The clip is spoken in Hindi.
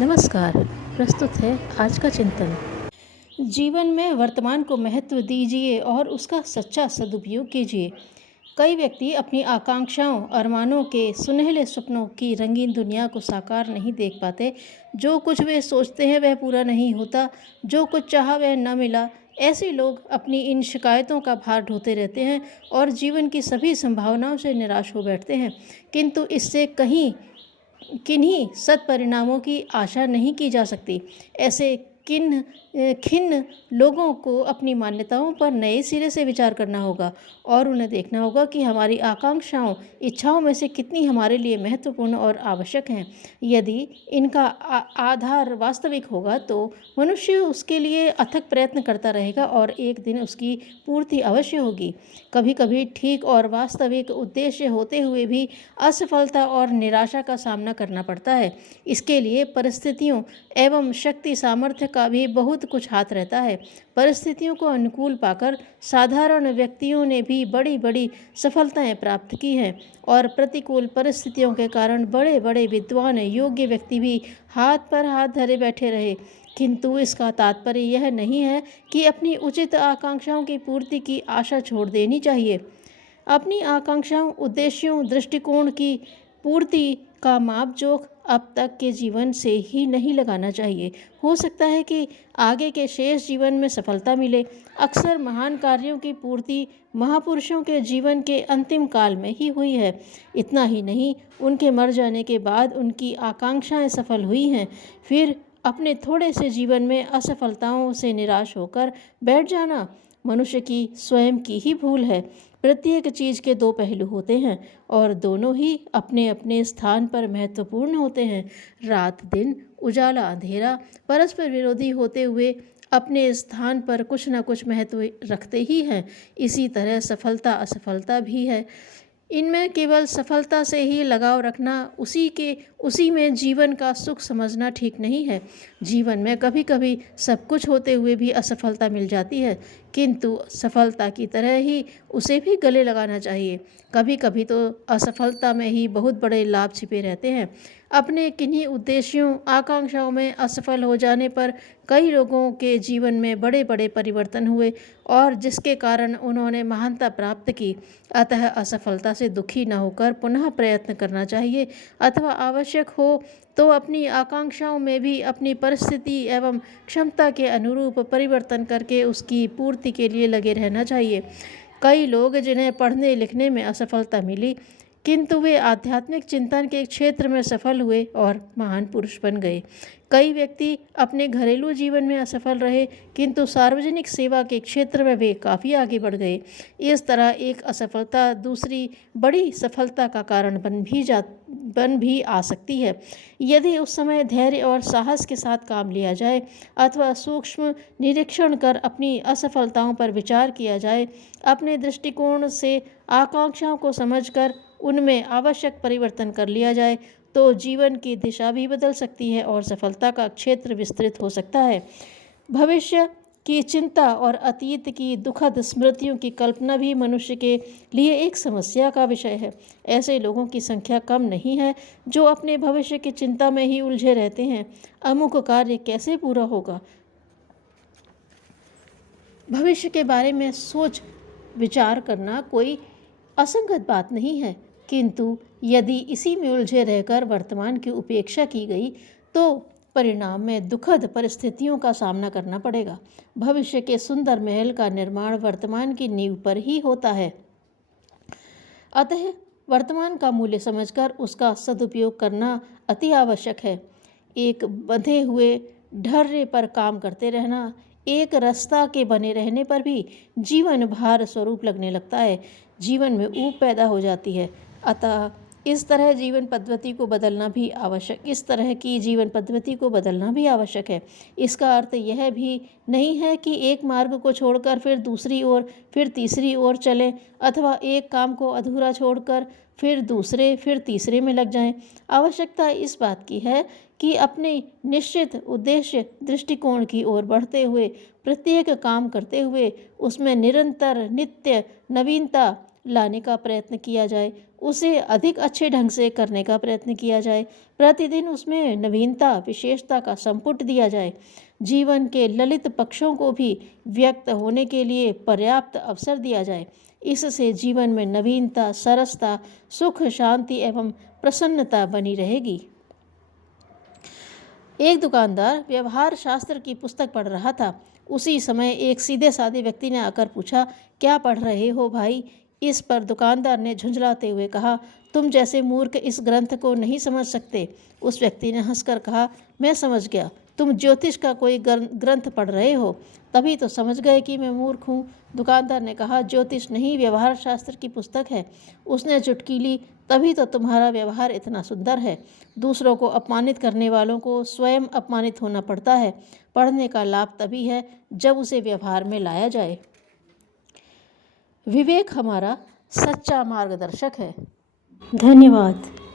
नमस्कार। प्रस्तुत है आज का चिंतन। जीवन में वर्तमान को महत्व दीजिए और उसका सच्चा सदुपयोग कीजिए। कई व्यक्ति अपनी आकांक्षाओं अरमानों के सुनहले सपनों की रंगीन दुनिया को साकार नहीं देख पाते। जो कुछ वे सोचते हैं वह पूरा नहीं होता, जो कुछ चाहा वह न मिला। ऐसे लोग अपनी इन शिकायतों का भार ढोते रहते हैं और जीवन की सभी संभावनाओं से निराश हो बैठते हैं, किंतु इससे किन्हीं सत्परिणामों की आशा नहीं की जा सकती। ऐसे खिन्न लोगों को अपनी मान्यताओं पर नए सिरे से विचार करना होगा और उन्हें देखना होगा कि हमारी आकांक्षाओं इच्छाओं में से कितनी हमारे लिए महत्वपूर्ण और आवश्यक हैं। यदि इनका आधार वास्तविक होगा तो मनुष्य उसके लिए अथक प्रयत्न करता रहेगा और एक दिन उसकी पूर्ति अवश्य होगी। कभी कभी ठीक और वास्तविक उद्देश्य होते हुए भी असफलता और निराशा का सामना करना पड़ता है। इसके लिए परिस्थितियों एवं शक्ति सामर्थ्य का भी बहुत कुछ हाथ रहता है। परिस्थितियों को अनुकूल पाकर साधारण व्यक्तियों ने भी बड़ी बड़ी सफलताएं प्राप्त की हैं और प्रतिकूल परिस्थितियों के कारण बड़े बड़े विद्वान योग्य व्यक्ति भी हाथ पर हाथ धरे बैठे रहे। किंतु इसका तात्पर्य यह नहीं है कि अपनी उचित आकांक्षाओं की पूर्ति की आशा छोड़ देनी चाहिए। अपनी आकांक्षाओं, उद्देश्यों, दृष्टिकोण की पूर्ति का मापजोख अब तक के जीवन से ही नहीं लगाना चाहिए। हो सकता है कि आगे के शेष जीवन में सफलता मिले। अक्सर महान कार्यों की पूर्ति महापुरुषों के जीवन के अंतिम काल में ही हुई है। इतना ही नहीं, उनके मर जाने के बाद उनकी आकांक्षाएं सफल हुई हैं। फिर अपने थोड़े से जीवन में असफलताओं से निराश होकर बैठ जाना मनुष्य की स्वयं की ही भूल है। प्रत्येक चीज़ के दो पहलू होते हैं और दोनों ही अपने अपने स्थान पर महत्वपूर्ण होते हैं। रात दिन, उजाला अंधेरा परस्पर विरोधी होते हुए अपने स्थान पर कुछ न कुछ महत्व रखते ही हैं। इसी तरह सफलता असफलता भी है। इनमें केवल सफलता से ही लगाव रखना, उसी में जीवन का सुख समझना ठीक नहीं है। जीवन में कभी कभी सब कुछ होते हुए भी असफलता मिल जाती है, किंतु सफलता की तरह ही उसे भी गले लगाना चाहिए। कभी कभी तो असफलता में ही बहुत बड़े लाभ छिपे रहते हैं। अपने किन्हीं उद्देश्यों आकांक्षाओं में असफल हो जाने पर कई लोगों के जीवन में बड़े बड़े परिवर्तन हुए और जिसके कारण उन्होंने महानता प्राप्त की। अतः असफलता से दुखी न होकर पुनः प्रयत्न करना चाहिए, अथवा आवश्यक हो तो अपनी आकांक्षाओं में भी अपनी परिस्थिति एवं क्षमता के अनुरूप परिवर्तन करके उसकी पूर्ति के लिए लगे रहना चाहिए। कई लोग जिन्हें पढ़ने लिखने में असफलता मिली, किंतु वे आध्यात्मिक चिंतन के क्षेत्र में सफल हुए और महान पुरुष बन गए। कई व्यक्ति अपने घरेलू जीवन में असफल रहे, किंतु सार्वजनिक सेवा के क्षेत्र में वे काफ़ी आगे बढ़ गए। इस तरह एक असफलता दूसरी बड़ी सफलता का कारण बन भी आ सकती है, यदि उस समय धैर्य और साहस के साथ काम लिया जाए अथवा सूक्ष्म निरीक्षण कर अपनी असफलताओं पर विचार किया जाए। अपने दृष्टिकोण से आकांक्षाओं को समझकर उनमें आवश्यक परिवर्तन कर लिया जाए तो जीवन की दिशा भी बदल सकती है और सफलता का क्षेत्र विस्तृत हो सकता है। भविष्य की चिंता और अतीत की दुखद स्मृतियों की कल्पना भी मनुष्य के लिए एक समस्या का विषय है। ऐसे लोगों की संख्या कम नहीं है जो अपने भविष्य की चिंता में ही उलझे रहते हैं। अमुक कार्य कैसे पूरा होगा, भविष्य के बारे में सोच विचार करना कोई असंगत बात नहीं है, किंतु यदि इसी में उलझे रहकर वर्तमान की उपेक्षा की गई तो परिणाम में दुखद परिस्थितियों का सामना करना पड़ेगा। भविष्य के सुंदर महल का निर्माण वर्तमान की नींव पर ही होता है। अतः वर्तमान का मूल्य समझकर उसका सदुपयोग करना अति आवश्यक है। एक बंधे हुए ढर्रे पर काम करते रहना, एक रास्ता के बने रहने पर भी जीवन भार स्वरूप लगने लगता है। जीवन में ऊब पैदा हो जाती है। अतः इस तरह की जीवन पद्धति को बदलना भी आवश्यक है। इसका अर्थ यह भी नहीं है कि एक मार्ग को छोड़कर फिर दूसरी ओर, फिर तीसरी ओर चलें, अथवा एक काम को अधूरा छोड़कर फिर दूसरे, फिर तीसरे में लग जाएं। आवश्यकता इस बात की है कि अपने निश्चित उद्देश्य दृष्टिकोण की ओर बढ़ते हुए, प्रत्येक काम करते हुए उसमें निरंतर नित्य नवीनता लाने का प्रयत्न किया जाए। उसे अधिक अच्छे ढंग से करने का प्रयत्न किया जाए। प्रतिदिन उसमें नवीनता, विशेषता का संपुट दिया जाए। जीवन के ललित पक्षों को भी व्यक्त होने के लिए पर्याप्त अवसर दिया जाए। इससे जीवन में नवीनता, सरसता, सुख, शांति एवं प्रसन्नता बनी रहेगी। एक दुकानदार व्यवहार शास्त्र की पुस्तक पढ़ रहा था। उसी समय एक सीधे साधे व्यक्ति ने आकर पूछा, क्या पढ़ रहे हो भाई? इस पर दुकानदार ने झुंझलाते हुए कहा, तुम जैसे मूर्ख इस ग्रंथ को नहीं समझ सकते। उस व्यक्ति ने हंसकर कहा, मैं समझ गया, तुम ज्योतिष का कोई ग्रंथ पढ़ रहे हो, तभी तो समझ गए कि मैं मूर्ख हूँ। दुकानदार ने कहा, ज्योतिष नहीं, व्यवहार शास्त्र की पुस्तक है। उसने चुटकी ली, तभी तो तुम्हारा व्यवहार इतना सुंदर है। दूसरों को अपमानित करने वालों को स्वयं अपमानित होना पड़ता है। पढ़ने का लाभ तभी है जब उसे व्यवहार में लाया जाए। विवेक हमारा सच्चा मार्गदर्शक है। धन्यवाद।